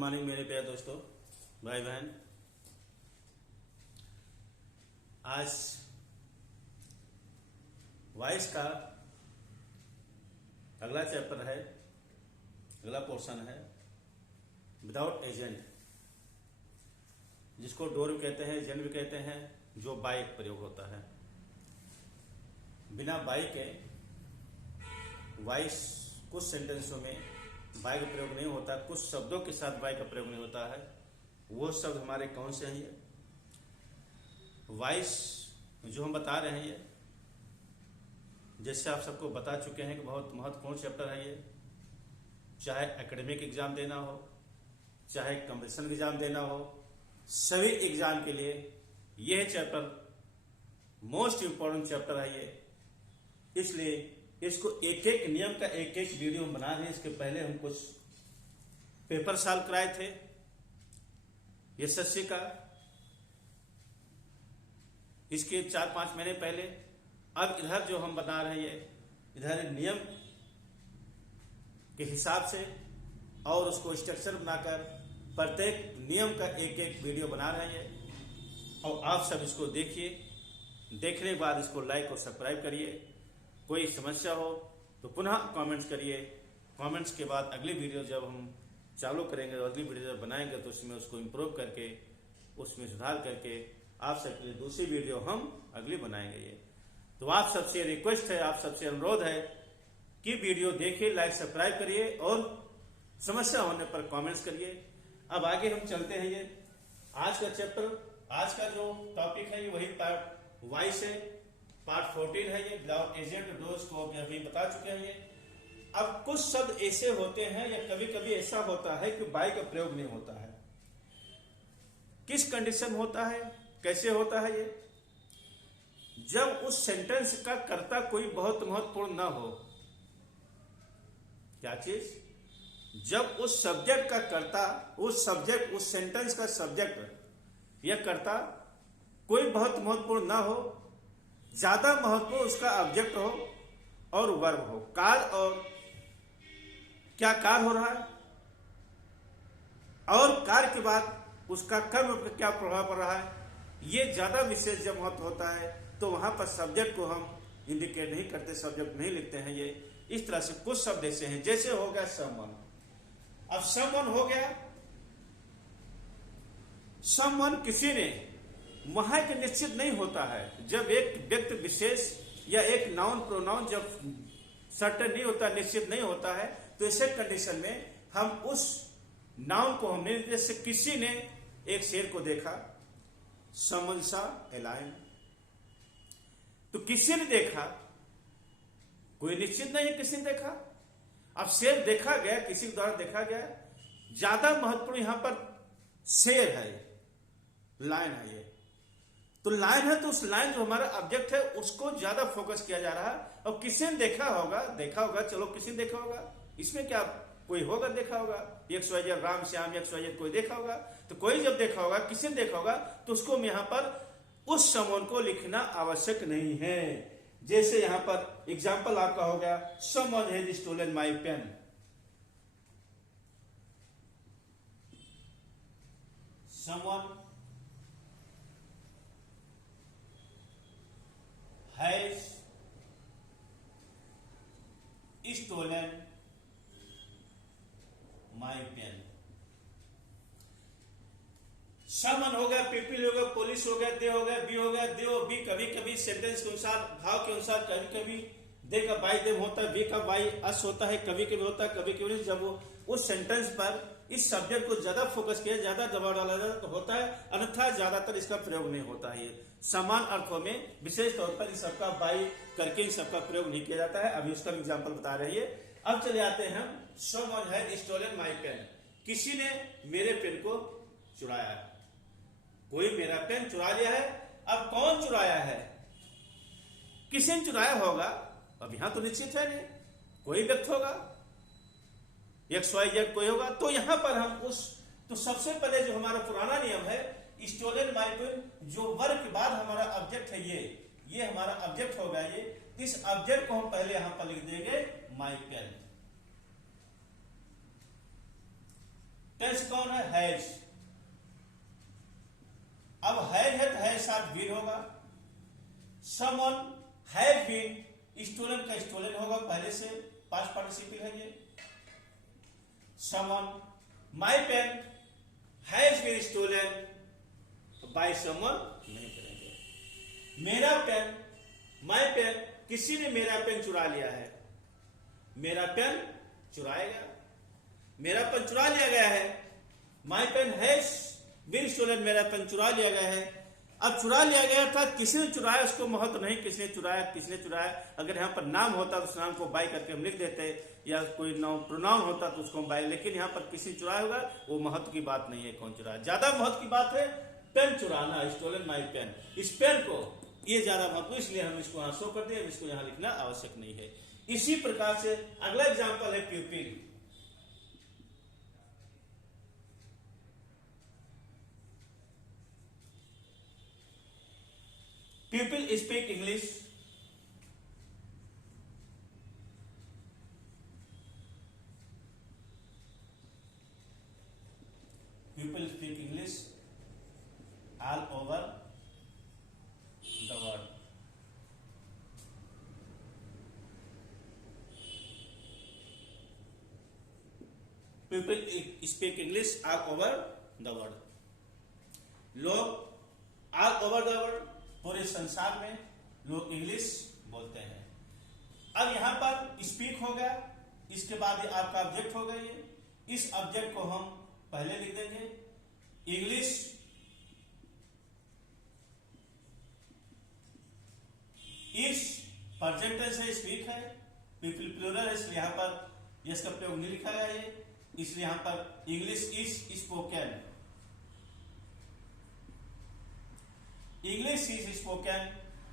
Morning मेरे प्यारे दोस्तों, भाई बहन। आज वॉइस का अगला चैप्टर है, अगला पोर्शन है विदाउट एजेंट, जिसको डोर भी कहते हैं, एजेंट भी कहते हैं, जो बाई का प्रयोग होता है। बिना बाई के वॉइस कुछ सेंटेंसों में बाई का प्रयोग नहीं होता, कुछ शब्दों के साथ बाई का प्रयोग नहीं होता है। वो शब्द हमारे कौन से हैं? ये वॉइस जो हम बता रहे हैं, ये जैसे आप सबको बता चुके हैं कि बहुत महत्वपूर्ण चैप्टर है ये। चाहे एकेडमिक एग्जाम देना हो, चाहे कॉम्पिटिशन एग्जाम देना हो, सभी एग्जाम के लिए यह चैप्टर मोस्ट इंपॉर्टेंट चैप्टर है ये। इसलिए इसको एक एक नियम का एक एक वीडियो हम बना रहे हैं। इसके पहले हम कुछ पेपर सॉल्व कराए थे एसएससी का, इसके 4-5 महीने पहले। अब इधर जो हम बना रहे हैं, इधर नियम के हिसाब से और उसको स्ट्रक्चर बनाकर प्रत्येक नियम का एक एक वीडियो बना रहे हैं। और आप सब इसको देखिए, देखने के बाद इसको लाइक और सब्सक्राइब करिए। कोई समस्या हो तो पुनः कमेंट्स करिए। कमेंट्स के बाद अगली वीडियो जब हम चालू करेंगे, अगली वीडियो जब बनाएंगे तो उसमें उसको इम्प्रूव करके, उसमें सुधार करके आप सबके लिए दूसरी वीडियो हम अगली बनाएंगे ये। तो आप सबसे रिक्वेस्ट है, आप सबसे अनुरोध है कि वीडियो देखिए, लाइक सब्सक्राइब करिए और समस्या होने पर कमेंट्स करिए। अब आगे हम चलते हैं। ये आज का चैप्टर, आज का जो टॉपिक है ये वही पार्ट वॉइस है, पार्ट 14 है ये। विदाउट एजेंट डोज को अभी बता चुके हैं ये। अब कुछ शब्द ऐसे होते हैं या कभी कभी ऐसा होता है कि बाई का प्रयोग नहीं होता है। किस कंडीशन होता है, कैसे होता है ये? जब उस सेंटेंस का कर्ता कोई बहुत महत्वपूर्ण ना हो। क्या चीज? जब उस सब्जेक्ट का कर्ता, उस सब्जेक्ट, उस सेंटेंस का सब्जेक्ट या कर्ता कोई बहुत महत्वपूर्ण ना हो, ज्यादा महत्वपूर्ण उसका ऑब्जेक्ट हो और वर्ब हो। कार्य और क्या कार्य हो रहा है और कार्य के बाद उसका कर्म पर क्या प्रभाव पड़ रहा है, ये ज्यादा विशेष जब महत्व होता है तो वहां पर सब्जेक्ट को हम इंडिकेट नहीं करते, सब्जेक्ट नहीं लिखते हैं ये। इस तरह से कुछ शब्द ऐसे हैं, जैसे हो गया समवन। अब समवन हो गया, समवन किसी ने, वहां के निश्चित नहीं होता है। जब एक व्यक्ति विशेष या एक नाउन प्रोनाउन जब सर्टेन नहीं होता, निश्चित नहीं होता है, तो ऐसे कंडीशन में हम उस नाउन को हमने, जैसे किसी ने एक शेर को देखा, समवन सा ए लायन, तो किसी ने देखा, कोई निश्चित नहीं है किसी ने देखा। अब शेर देखा गया, किसी के द्वारा देखा गया, ज्यादा महत्वपूर्ण यहां पर शेर है, लायन है ये। तो लाइन है तो उस लाइन जो हमारा ऑब्जेक्ट है उसको ज्यादा फोकस किया जा रहा है। और किसी ने देखा होगा, चलो किसी ने देखा होगा, इसमें क्या कोई होगा देखा होगा, XYZ राम श्याम XYZ कोई देखा होगा। तो कोई जब देखा होगा, किसी ने देखा होगा, तो उसको हम यहां पर उस समवन को लिखना आवश्यक नहीं है। जैसे यहां पर एग्जाम्पल आपका हो गया, someone has stolen my pen. समवन has stolen my pen। समन हो गया, पीपल हो गया, पुलिस हो गया, दे हो गया, बी हो गया, दे और बी। कभी कभी सेंटेंस के अनुसार, भाव के अनुसार, कभी कभी दे का बाई देम होता है, बी का बाई अस होता है, कभी कभी होता है, कभी कभी। जब वो उस सेंटेंस पर इस सब्जेक्ट को ज्यादा फोकस किया, ज्यादा दबाव डाला जाता तो होता है, अन्यथा ज्यादातर इसका प्रयोग नहीं होता है। ये समान अर्थों में विशेष तौर पर इन सबका बाई करके इन सबका प्रयोग नहीं किया जाता है। अभी उसका एग्जाम्पल बता रहे हैं। अब चले आते हैं हम, someone has stolen my pen. किसी ने मेरे पेन को चुराया है, कोई मेरा पेन चुरा लिया है। अब कौन चुराया है? किसी ने चुराया होगा। अब यहां तो निश्चित है नहीं, कोई व्यक्ति होगा, XYZ कोई होगा। तो यहां पर हम तो सबसे पहले जो हमारा पुराना नियम है, स्टोलन माय पेन, जो वर्ब के बाद हमारा ऑब्जेक्ट है, ये हमारा ऑब्जेक्ट होगा। ये इस ऑब्जेक्ट को हम पहले यहां पर लिख देंगे माय पेन। टेंस कौन है? हैज। अब हैज है तो हैज साथ बीन होगा। समवन हैज बीन, स्टोलन का स्टोलन होगा, पहले से पास्ट पार्टिसिपल है ये। Someone, my pen has been stolen by someone नहीं करेंगे। मेरा पेन, माय पेन, किसी ने मेरा पेन चुरा लिया है। मेरा पेन चुराएगा, मेरा पेन चुरा लिया गया है। My pen has been stolen, मेरा पेन चुरा लिया गया है। अब चुरा लिया गया अर्थात किसी ने चुराया, उसको महत्व नहीं किसने चुराया किसने चुराया। अगर यहाँ पर नाम होता तो उस नाम को बाय करके हम लिख देते, या कोई नाउन प्रोनाउन होता तो उसको बाय, लेकिन यहाँ पर किसी चुराया होगा, वो महत्व की बात नहीं है कौन चुराया। ज्यादा महत्व की बात है पेन चुराना, स्टोलन माय पेन। इस पेन को ये ज्यादा महत्व, इसलिए हम इसको यहाँ शो कर दिए, इसको यहाँ लिखना आवश्यक नहीं है। इसी प्रकार से अगला एग्जाम्पल है प्यूपिल। People speak English. People speak English all over the world. People speak English all over the world. लोग all over the world, पूरे संसार में लोग इंग्लिश बोलते हैं। अब यहां पर स्पीक हो गया, इसके बाद ये आपका ऑब्जेक्ट हो गया। इस ऑब्जेक्ट को हम पहले लिख देंगे इंग्लिश। इस प्रेजेंट टेंस है, स्पीक है, पीपल प्लूरल है, इसलिए यहां पर यस का प्रयोग नहीं लिखा गया है, इसलिए यहां पर English is spoken. English is spoken.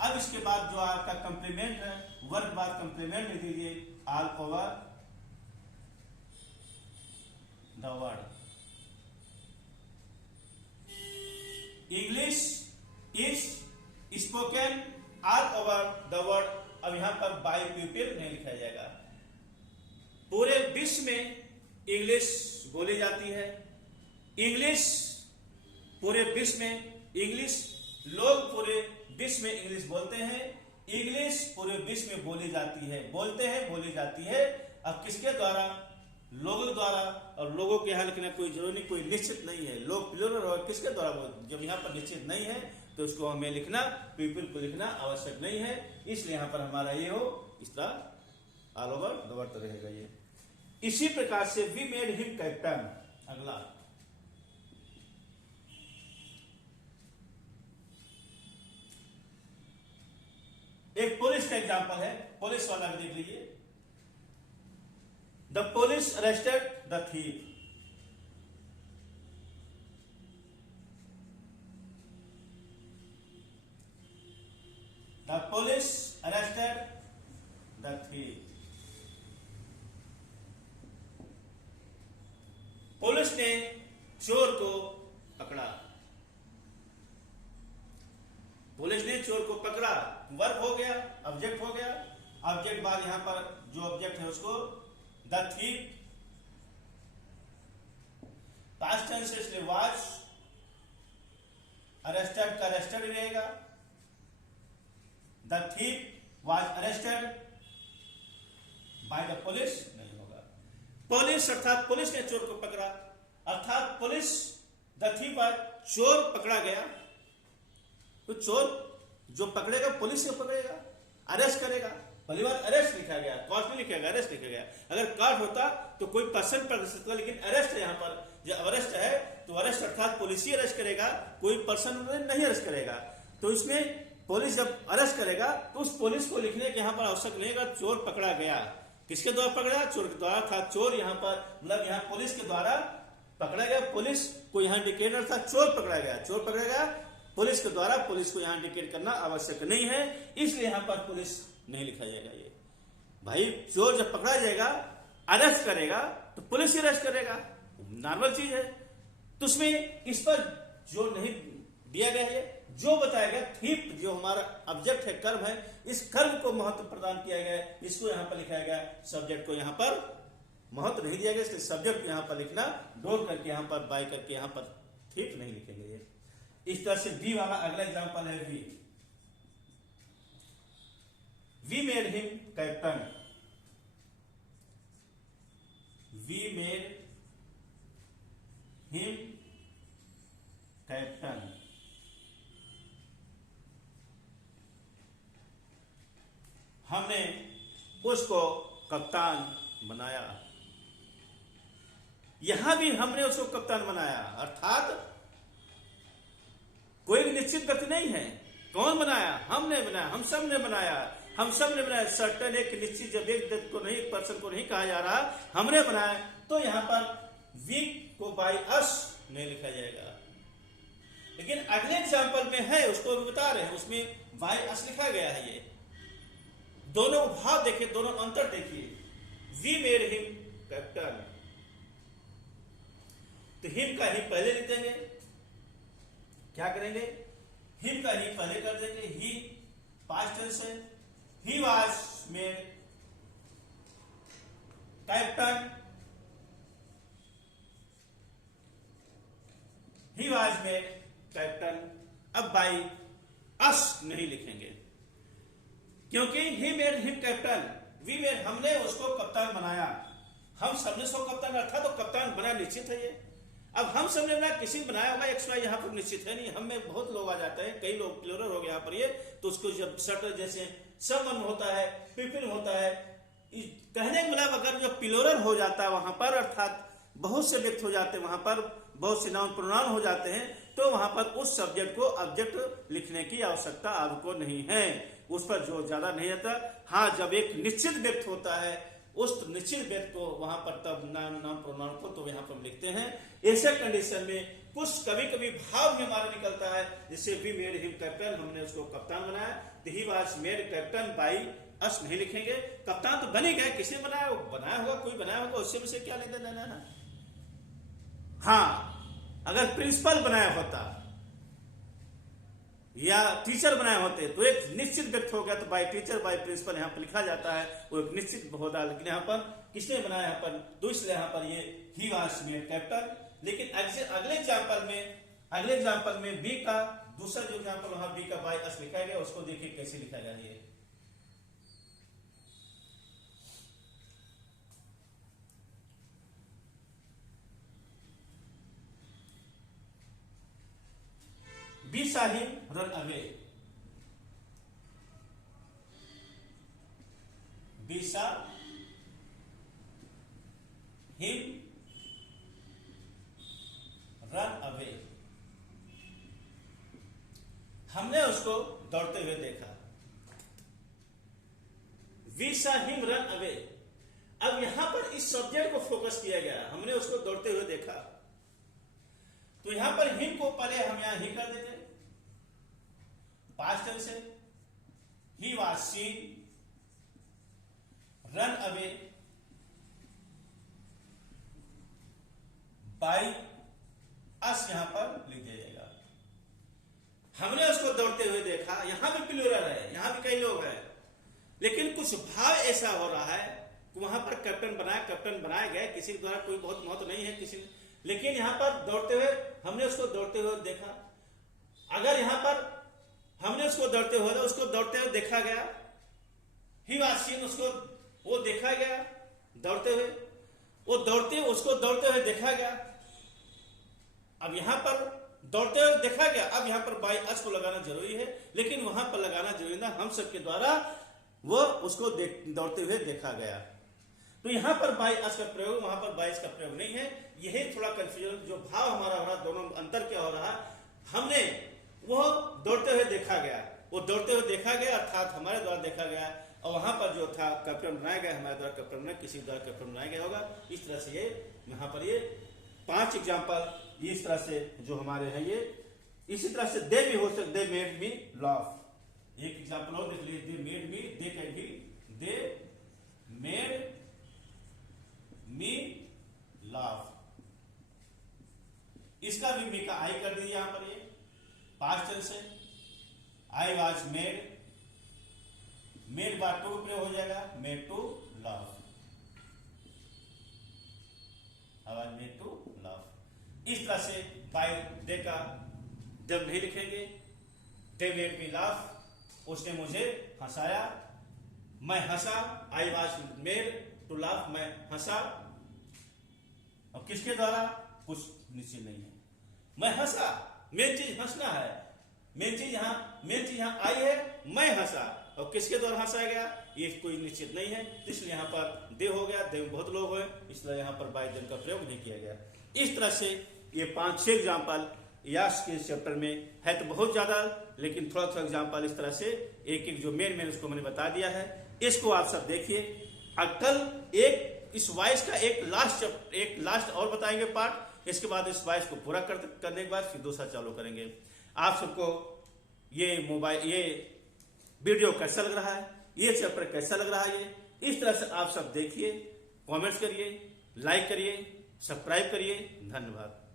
अब इसके बाद जो आपका कंप्लीमेंट है, वर्ब बाद कंप्लीमेंट लिख दीजिए all over the world. English is spoken all over the world. अब यहां पर बाय पीपल नहीं लिखा जाएगा। पूरे विश्व में इंग्लिश बोली जाती है। इंग्लिश पूरे विश्व में, इंग्लिश लोग पूरे विश्व में इंग्लिश बोलते हैं। इंग्लिश पूरे विश्व में बोली जाती है, बोलते हैं, बोली जाती है। अब किसके द्वारा? लोगों द्वारा। और लोगों के यहाँ लिखना कोई जरूरी नहीं, कोई निश्चित नहीं है। लोग प्लूरल और किसके द्वारा? जब यहाँ पर निश्चित नहीं है तो उसको हमें लिखना, पीपल को लिखना आवश्यक नहीं है, इसलिए यहाँ पर हमारा ये हो, इस तरह ऑल ओवर द वर्ल्ड रहेगा ये। इसी प्रकार से वी मेड हिम कैप्टन। अगला एक पुलिस का एग्जांपल है, पुलिस वाला भी देख लीजिए। The police arrested the thief. The police arrested the thief. Police ने चोर को पकड़ा। पुलिस ने चोर को पकड़ा, वर्ब हो गया, ऑब्जेक्ट हो गया। ऑब्जेक्ट बाद यहां पर जो ऑब्जेक्ट है उसको द थीफ, पास्ट टेंस इसलिए वाज, अरेस्टेड का अरेस्टेड रहेगा। The thief was arrested by the police नहीं होगा। पुलिस अर्थात पुलिस ने चोर को पकड़ा, अर्थात पुलिस द थीफ वाज, चोर पकड़ा गया। तो चोर जो पकड़ेगा पुलिस से पकड़ेगा, अरेस्ट करेगा। पहली बार अरेस्ट लिखा गया, कॉट नहीं लिखा गया, अरेस्ट लिखा गया। अगर कॉट होता तो कोई पर्सन पकड़ सकता, लेकिन अरेस्ट है। यहाँ पर जब अरेस्ट है तो अरेस्ट अर्थात पुलिस ही अरेस्ट करेगा, कोई पर्सन नहीं अरेस्ट करेगा। तो इसमें पुलिस जब अरेस्ट करेगा तो उस पुलिस को लिखने के यहाँ पर आवश्यक नहीं है। चोर पकड़ा गया, किसके द्वारा पकड़ा? चोर के द्वारा था। चोर यहाँ पर मतलब यहाँ पुलिस के द्वारा पकड़ा गया। पुलिस को यहाँ इंडिकेटर था, चोर पकड़ा गया, चोर पकड़ा गया पुलिस के द्वारा। पुलिस को यहाँ इंडिकेट करना आवश्यक नहीं है, इसलिए यहाँ पर पुलिस नहीं लिखा जाएगा। ये भाई चोर जब पकड़ा जाएगा, अरेस्ट करेगा तो पुलिस ही अरेस्ट करेगा, नॉर्मल चीज है। तो उसमें इस पर जो नहीं दिया गया है, जो बताया गया थीप, जो हमारा ऑब्जेक्ट है, कर्म है, इस कर्म को महत्व प्रदान किया गया है, इसको यहां पर लिखा गया। सब्जेक्ट को यहां पर महत्व नहीं दिया गया, इसलिए सब्जेक्ट यहाँ पर लिखना डोंट करके यहाँ पर बाय करके यहाँ पर ठीक नहीं लिखेंगे ये। इस तरह से बी वाला अगला एग्जांपल है we made him captain. We made him captain. हमने उसको कप्तान बनाया। यहां भी हमने उसको कप्तान बनाया, अर्थात कोई भी निश्चित व्यक्ति नहीं है। कौन बनाया? हमने बनाया, हम सब ने बनाया, हम सब ने बनाया। सर्टन एक निश्चित जब एक व्यक्ति को नहीं, एक पर्सन को नहीं कहा जा रहा हमने बनाया, तो यहां पर वी को बाय अस नहीं लिखा जाएगा। लेकिन अगले एग्जाम्पल में है, उसको भी बता रहे हैं, उसमें बाय अस लिखा गया है। ये दोनों भाव देखिए, दोनों अंतर देखिए। वी मेड हिम कैप्टन, तो हिम का ही पहले लिख देंगे। क्या करेंगे? हिम का ही पहले कर देंगे। ही पास्ट टेंस है। He was made captain. He was made captain. अब बाई अस नहीं लिखेंगे, क्योंकि he made him captain. We made, हमने उसको कप्तान बनाया। हम सबने उसको कप्तान, अर्थात तो कप्तान बना निश्चित है ये। अब हम सबने बना, किसी ने बनाया होगा, एक्स वाई यहाँ पर निश्चित है नहीं। हम में बहुत लोग आ जाते हैं, कई लोग प्लूरल हो गया यहाँ पर ये, तो उसको जब शटर जैसे समवन होता है, पीपल होता है, कहने का मतलब अगर जो प्लूरल हो जाता है वहां पर, अर्थात बहुत से व्यक्ति हो जाते हैं वहां पर, बहुत से नाउन प्रोनाउन हो जाते हैं, तो वहां पर उस सब्जेक्ट को ऑब्जेक्ट लिखने की आवश्यकता आपको नहीं है, उस पर जो ज्यादा नहीं आता। हाँ, जब एक निश्चित व्यक्ति होता है, उस निश्चित व्यक्ति को वहां पर तब नाम प्रोनाउन को तो यहाँ पर लिखते हैं। ऐसे कंडीशन में कुछ कभी कभी भाव भी हमारा निकलता है, जैसे वी मेड हिम कैप्टन, हमने उसको कप्तान बनाया। तो ही was made captain by us नहीं लिखेंगे। कप्तान तो बन ही गए, किसने बनाया? वो बनाया होगा, कोई बनाया होगा, उससे मुझसे क्या लेना देना है। हाँ, अगर प्रिंसिपल बनाया होता या टीचर बनाए होते तो एक निश्चित व्यक्ति हो गया, तो बाय टीचर बाय प्रिंसिपल यहाँ पर लिखा जाता है, वो एक निश्चित होता है। लेकिन यहाँ पर किसने बनाया? यहाँ पर तो इसलिए यहाँ पर ये ही वाज मेड कैप्टन। लेकिन अगले एग्जाम्पल में बी का दूसरा जो एग्जाम्पल वहां बी का बाय अस लिखा गया, उसको देखिए कैसे लिखा गया है। We saw him run away. We saw him run away. हमने उसको दौड़ते हुए देखा। We saw him run away. अब यहां पर इस सब्जेक्ट को फोकस किया गया, हमने उसको दौड़ते हुए देखा। तो यहां पर हिम को पहले हम यहां ही कर देते, पास्ट टेंस है। He was scene run away by us, यहां पर लिख दिया जाएगा। हमने उसको दौड़ते हुए देखा, यहां भी प्लूरल है, यहां भी कई लोग हैं, लेकिन कुछ भाव ऐसा हो रहा है कि वहां पर कैप्टन बनाए गए, किसी के द्वारा कोई बहुत महत्व नहीं है किसी ने, लेकिन यहां पर दौड़ते हुए, हमने उसको दौड़ते हुए देखा। अगर यहां पर हमने उसको दौड़ते हुए देखा गया, ही वाज सीन, उसको वो देखा गया दौड़ते हुए, उसको दौड़ते हुए देखा गया। अब यहां पर दौड़ते हुए देखा गया, अब यहां पर बाय अस को लगाना जरूरी है, लेकिन वहां पर लगाना जरूरी ना, हम सबके द्वारा वो उसको दौड़ते हुए देखा गया। तो यहां पर बाय अस का प्रयोग, वहां पर बाय अस का प्रयोग नहीं है। यही थोड़ा कंफ्यूजन, जो भाव हमारा हो रहा, दोनों अंतर क्या हो रहा। हमने वो दौड़ते हुए देखा गया, वो दौड़ते हुए देखा गया अर्थात हमारे द्वारा देखा गया, और वहां पर जो था कैप्टन बनाया गया, हमारे द्वारा कैप्टन बनाया, किसी द्वारा कैप्टन बनाया गया होगा। इस तरह से ये यहाँ पर ये 5 एग्जाम्पल इस तरह से जो हमारे हैं ये, इसी तरह से दे भी हो सकते, दे मेड मी लाफ। एक एग्जाम्पल और देख लीजिए, they made me, they can he, they made me laugh. इसका भी मी का आई कर दीजिए, यहां पर ये पास्ट टेंस है। आई वाज मेड बार टू प्रयोग हो जाएगा, मेड टू लाफ। इस तरह से बाय दे का जब नहीं लिखेंगे, दे मेड मी लाफ, उसने मुझे हंसाया, मैं हंसा, I was made to laugh, मैं हंसा। और किसके द्वारा, कुछ निश्चित नहीं है, मैं हंसा, मेन चीज हंसना है, मेन चीज यहाँ आई है, मैं हंसा, और किसके द्वारा हंसाया गया ये कोई निश्चित नहीं है, इसलिए यहाँ पर दे हो गया, दे में बहुत लोग हुए, इसलिए यहाँ पर बाय देम का प्रयोग नहीं किया गया। इस तरह से ये 5-6 एग्जाम्पल यास के चैप्टर में है, तो बहुत ज्यादा, लेकिन थोड़ा थोड़ा एग्जाम्पल इस तरह से एक एक जो मेन उसको मैंने बता दिया है, इसको आप सब देखिए। कल एक इस वॉइस का एक लास्ट और बताएंगे पार्ट, इसके बाद इस वॉइस को पूरा करने के बाद फिर दूसरा चालू करेंगे। आप सबको ये वीडियो कैसा लग रहा है, ये चैप्टर कैसा लग रहा है, ये इस तरह से आप सब देखिए, कमेंट्स करिए, लाइक करिए, सब्सक्राइब करिए। धन्यवाद।